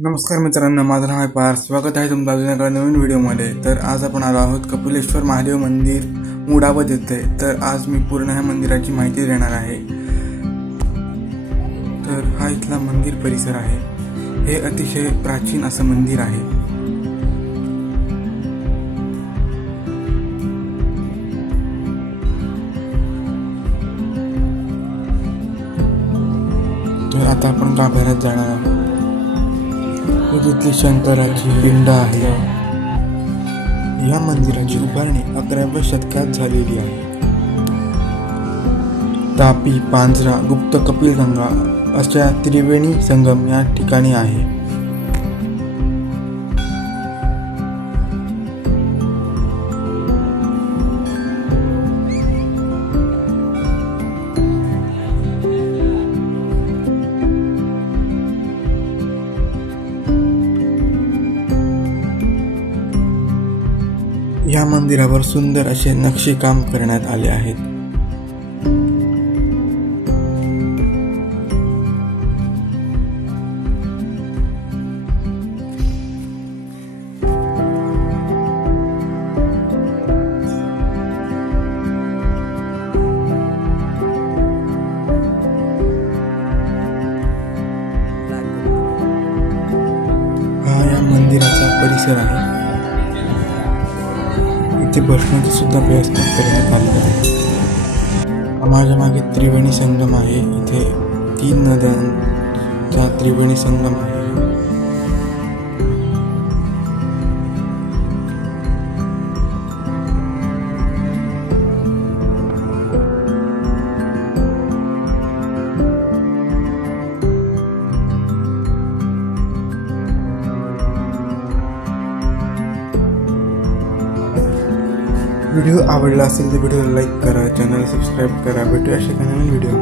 नमस्कार मित्रांनो, माझं नाव आहे पार्थ. स्वागत आहे तुमचं अजून एका नवीन व्हिडिओमध्ये. तर आज आपण आलो आहोत कपिलेश्वर महादेव मंदिर मुडाबत येथे. तर आज मी पूर्ण ह्या मंदिराची माहिती देणार आहे. तर हा इथला मंदिर परिसर आहे. हे अतिशय प्राचीन असं मंदिर आहे. तर आता आपण गाभाऱ्यात जाणार आहोत. तिथली शंकराची पिंड आहे. या मंदिराची उभारणी 11व्या शतकात झालेली आहे. तापी, पांझरा, गुप्त, कपिलगंगा अशा त्रिवेणी संगम या ठिकाणी आहे. या मंदिरावर सुंदर असे नक्षीकाम करण्यात आले आहेत. हा या मंदिराचा परिसर आहे. इथे बसण्याची सुद्धा व्यवस्था करण्यात आली आहे. माझ्या मागे त्रिवेणी संगम आहे. इथे 3 नद्यांचा त्रिवेणी संगम आहे. व्हिडिओ आवडला असेल तर व्हिडिओला लाईक करा, चॅनल सबस्क्राईब करा. भेटूया अशा नवीन व्हिडिओ.